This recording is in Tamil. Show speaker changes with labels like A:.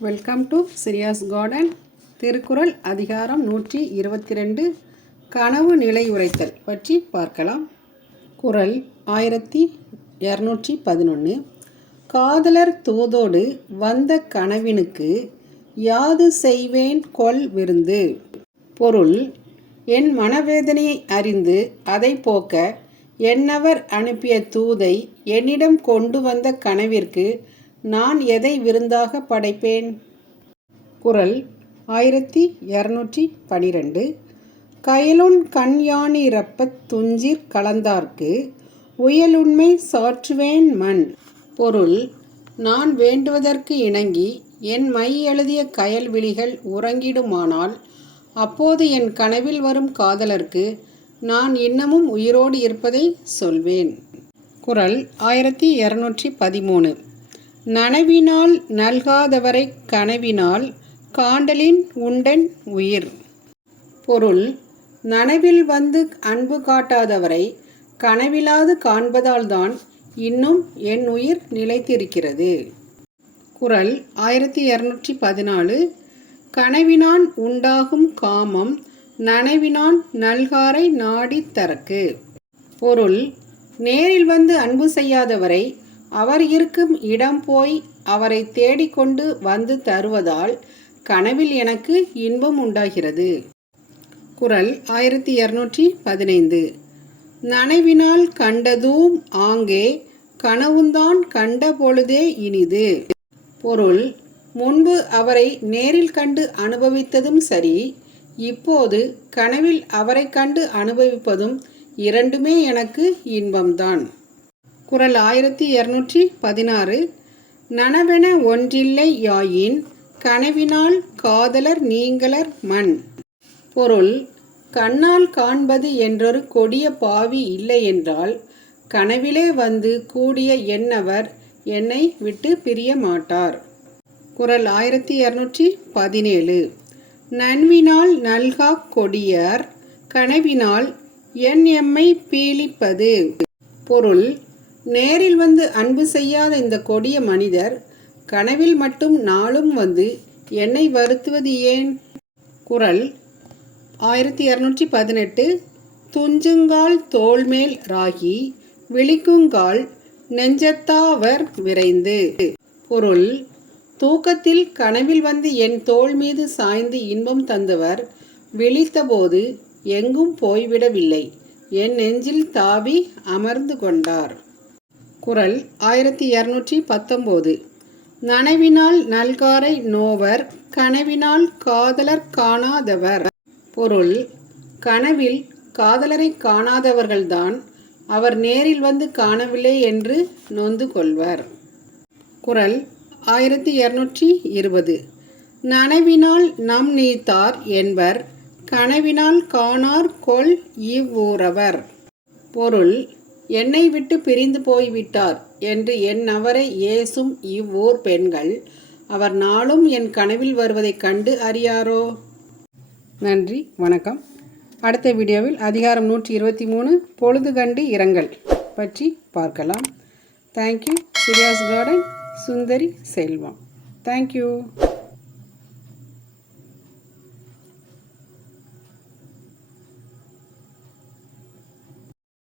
A: Welcome to Siriyas garden Thirukkural அதிகாரம் நூற்றி இருபத்தி ரெண்டு கனவு நிலை உரைத்தல் பற்றி பார்க்கலாம். குறள் ஆயிரத்தி இரநூற்றி பதினொன்று காதலர் தூதோடு வந்த கனவினுக்கு யாது செய்வேன் கொல் விருந்து? பொருள் என் மனவேதனையை அறிந்து அதை போக்க என்னவர் அனுப்பிய தூதை என்னிடம் கொண்டு வந்த கனவிற்கு நான் எதை விருந்தாக படைப்பேன்? குரல் ஆயிரத்தி இரநூற்றி பனிரெண்டு. கயலுன் கண்யாணி ரப்பத் துஞ்சிற் கலந்தார்க்கு உயலுண்மை சாற்றுவேன் மண். பொருள் நான் வேண்டுவதற்கு இணங்கி என் மை எழுதிய கயல் விழிகள் உறங்கிடுமானால் அப்போது என் கனவில் வரும் காதலர்க்கு நான் இன்னமும் உயிரோடு இருப்பதை சொல்வேன். குரல் ஆயிரத்தி இரநூற்றி பதிமூணு. நனவினால் நல்காதவரை கனவினால் காண்டலின் உண்டன் உயிர். பொருள் நனவில் வந்து அன்பு காட்டாதவரை கனவிலாது காண்பதால்தான் இன்னும் என் உயிர் நிலைத்திருக்கிறது. குரல் ஆயிரத்தி இரநூற்றி பதினாலு. கனவினான் உண்டாகும் காமம் நனவினான் நல்காரை நாடித் தரக்கு. பொருள் நேரில் வந்து அன்பு செய்யாதவரை அவர் இருக்கும் இடம் போய் அவரை தேடிக்கொண்டு வந்து தருவதால் கனவில் எனக்கு இன்பம் உண்டாகிறது. குரல் ஆயிரத்தி இருநூற்றி பதினைந்து. நனைவினால் கண்டதும் ஆங்கே கனவுந்தான் கண்ட பொழுதே இனிது. பொருள் முன்பு அவரை நேரில் கண்டு அனுபவித்ததும் சரி இப்போது கனவில் அவரை கண்டு அனுபவிப்பதும் இரண்டுமே எனக்கு இன்பம்தான். குரல் ஆயிரத்தி இரநூற்றி பதினாறு நனவென ஒன்றில்லை யாயின் கனவினால் காதலர் நீங்களர் மண். பொருள் கண்ணால் காண்பது என்றொரு கொடிய பாவி இல்லை என்றால் கனவிலே வந்து கூடிய என்னவர் என்னை விட்டு பிரிய மாட்டார். குரல் ஆயிரத்தி இரநூற்றி பதினேழு நன்வினால் நல்கா கொடியர் கனவினால் என் எம்மை பீலிப்பது. பொருள் நேரில் வந்து அன்பு செய்யாத இந்த கொடிய மனிதர் கனவில் மட்டும் நாளும் வந்து என்னை வருத்துவது ஏன்? குரல் ஆயிரத்தி இரநூற்றி பதினெட்டு துஞ்சுங்கால் தோள்மேல் ராகி விழிக்குங்கால் நெஞ்சத்தாவர் விரைந்து. பொருள் தூக்கத்தில் கனவில் வந்து என் தோள் மீது சாய்ந்து இன்பம் தந்தவர் விழித்தபோது எங்கும் போய்விடவில்லை. என் நெஞ்சில் தாவி அமர்ந்து கொண்டார். குரல் ஆயிரத்தி இரநூற்றி பத்தொம்போது. நனவினால் நல்காரை நோவர் கனவினால் காதலர் காணாதவர். பொருள் கனவில் காதலரை காணாதவர்கள்தான் அவர் நேரில் வந்து காணவில்லை என்று நொந்து கொள்வர். குரல் ஆயிரத்தி இரநூற்றி இருபது. நனவினால் நம் நீத்தார் என்பர் கனவினால் காணார் கொள் இவ்வூரவர். பொருள் என்னை விட்டு பிரிந்து போய்விட்டார் என்று என் அவரை ஏசும் இவ்வோர் பெண்கள் அவர் நாளும் என் கனவில் வருவதைக் கண்டு அறியாரோ? நன்றி வணக்கம். அடுத்த வீடியோவில் அதிகாரம் நூற்றி இருபத்தி மூணு பொழுது கண்டு இரங்கல் பற்றி பார்க்கலாம். Thank you Siriyas garden Sundari Selvam thank you